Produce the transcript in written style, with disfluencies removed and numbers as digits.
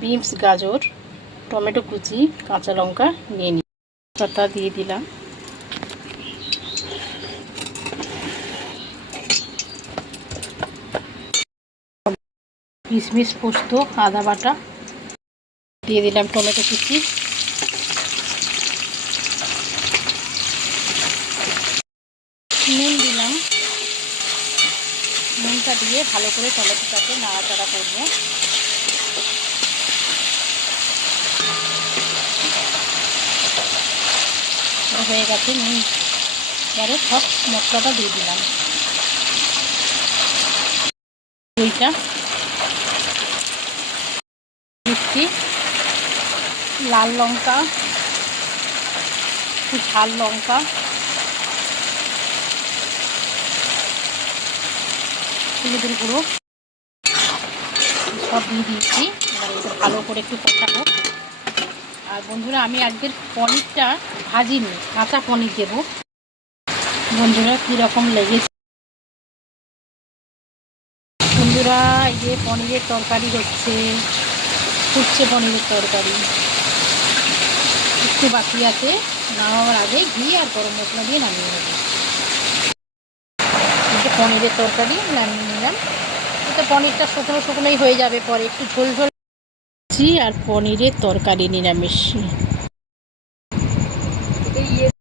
Beans, গাজর, tomato কুচি, কাঁচা লঙ্কা নিয়ে নিই, পাতা দিয়ে দিলাম, কিশমিশ, পোস্ত, আদা বাটা দিয়ে দিলাম, টমেটো কুচি, নুন দিলাম। নুনটা দিয়ে ভালো করে টমেটোটাকে নাড়াচাড়া করবো। হয়ে গেছে, নুন এবারে সব মশলাটা দিয়ে দিলাম। দইটা, মিষ্টি, লাল লঙ্কা, একটু ঝাল লঙ্কা, হলুদের গুঁড়ো সব দিয়ে দিয়েছি। এবার এটা ভালো করে একটু কষাবো। আর বন্ধুরা, আমি আজকের পনিরটা ভাজিনি, কাঁচা পনির দেবো। বন্ধুরা কীরকম লেগেছে? বন্ধুরা, এই যে পনিরের তরকারি হচ্ছে, ফুটছে পনিরের তরকারি। একটু বাকি আছে, নামাবার আগে ঘি আর গরম মশলা দিয়ে নামিয়ে নেব। একটু পনিরের তরকারি নামিয়ে নিলাম। এটা পনিরটা শুকনোই হয়ে যাবে, পরে একটু ঝোল ঝোল। আর পনিরের তরকারি নিরামিষ।